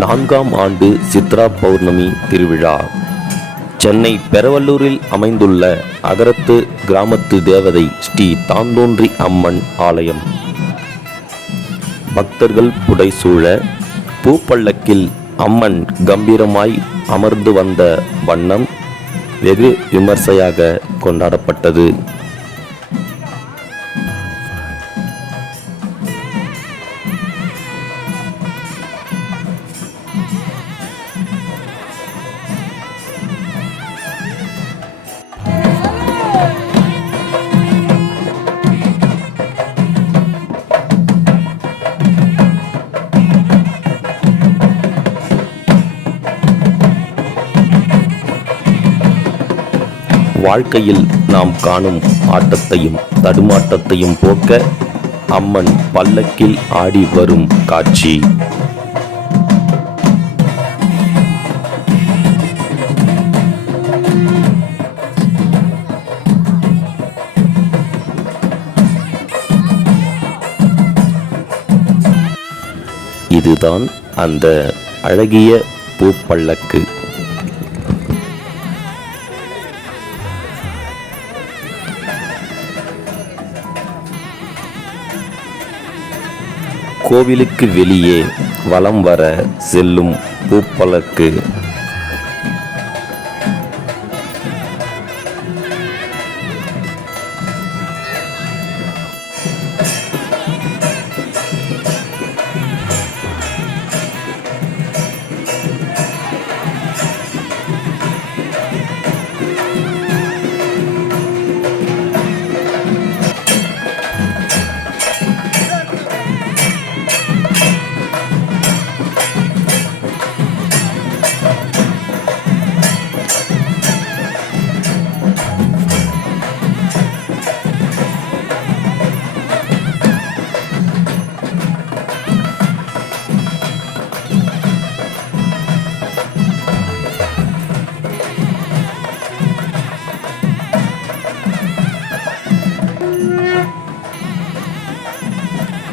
4ஆம் ஆண்டு சித்ரா பௌர்ணமி திருவிழா சென்னை பெரவல்லூரில் அமைந்துள்ள அகரத்து கிராமத்து தேவதை ஸ்ரீ தாந்தோன்றி அம்மன் ஆலயம். பக்தர்கள் புடைசூழ பூப்பல்லக்கில் அம்மன் கம்பீரமாய் அமர்ந்து வந்த வண்ணம் வெகு விமர்சையாக கொண்டாடப்பட்டது. வாழ்க்கையில் நாம் காணும் ஆட்டத்தையும் தடுமாட்டத்தையும் போக்க அம்மன் பல்லக்கில் ஆடி வரும் காட்சி. இதுதான் அந்த அழகிய பூப்பல்லக்கு. கோவிலுக்கு வெளியே வலம் வர செல்லும் பூப்பல்லக்கு.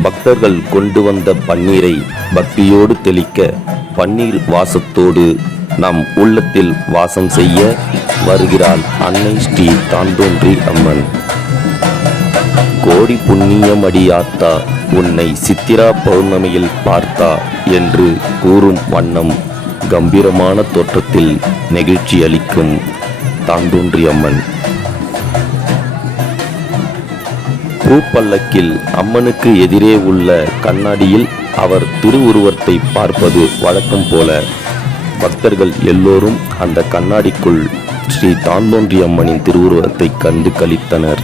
பக்தர்கள் கொண்டு வந்த பன்னீரை பக்தியோடு தெளிக்க பன்னீர் வாசத்தோடு நம் உள்ளத்தில் வாசம் செய்ய வருகிறாள் அன்னை ஸ்ரீ தாந்தோன்றி அம்மன். கோடி புண்ணியமடியாத்தா உன்னை சித்திரா பௌர்ணமியில் பார்த்தா என்று கூறும் வண்ணம் கம்பீரமான தோற்றத்தில் நெகிழ்ச்சி அளிக்கும் தாந்தோன்றி அம்மன். பூப்பல்லக்கில் அம்மனுக்கு எதிரே உள்ள கண்ணாடியில் அவர் திருவுருவத்தை பார்ப்பது வழக்கம் போல பக்தர்கள் எல்லோரும் அந்த கண்ணாடிக்குள் ஸ்ரீ தாந்தோன்றி அம்மனின் திருவுருவத்தை கண்டு களித்தனர்.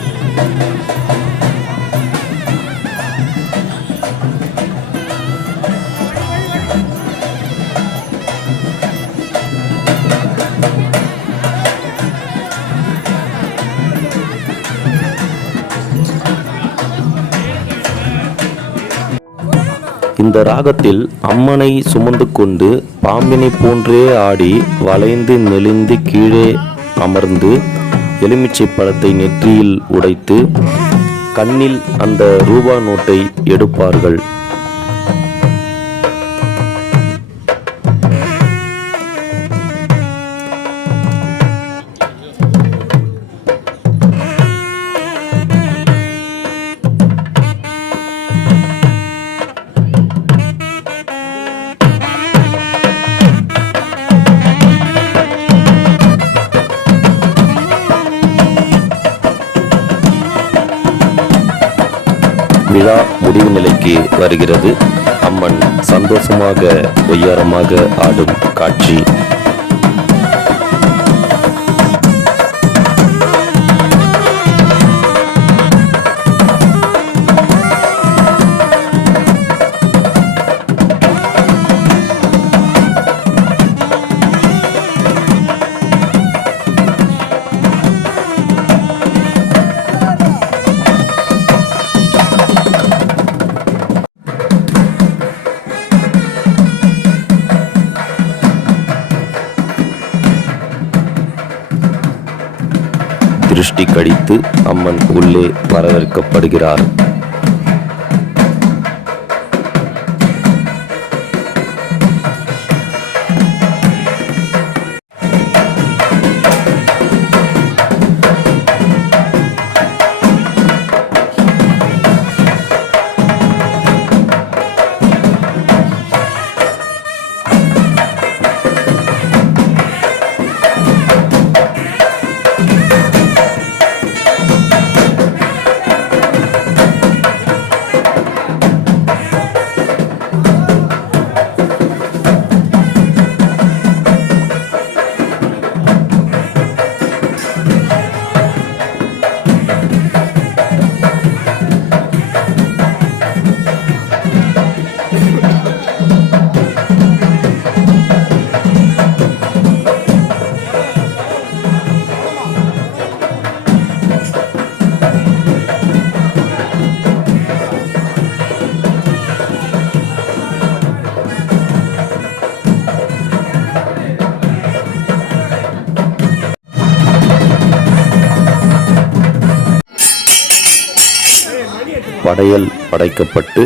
இந்த ராகத்தில் அம்மனை சுமந்து கொண்டு பாம்பினை போன்றே ஆடி வளைந்து நெளிந்து கீழே அமர்ந்து எலுமிச்சை பழத்தை நெற்றியில் உடைத்து கண்ணில் அந்த ரூபா நோட்டை எடுப்பார்கள். விழா முடிவு நிலைக்கு வருகிறது. அம்மன் சந்தோஷமாக ஒய்யாரமாக ஆடும் காட்சி. திருஷ்டி கடித்து அம்மன் உள்ளே வரவேற்கப்படுகிறார். படையல் படைக்கப்பட்டு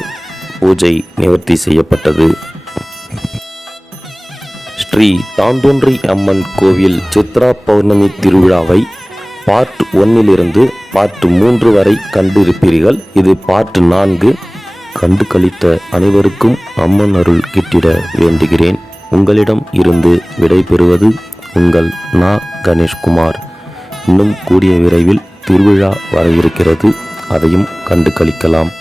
பூஜை நிவர்த்தி செய்யப்பட்டது. ஸ்ரீ தாந்தோன்றி அம்மன் கோவில் சித்ரா பௌர்ணமி திருவிழாவை பார்ட் 1 பார்ட் 3 வரை கண்டிருப்பீர்கள். இது பார்ட் 4. கண்டு கழித்த அனைவருக்கும் அம்மன் அருள் கிட்டிட வேண்டுகிறேன். உங்களிடம் இருந்து விடைபெறுவது உங்கள் கணேஷ்குமார். இன்னும் கூடிய விரைவில் திருவிழா வர இருக்கிறது. அதையும் கண்டு கழிக்கலாம்.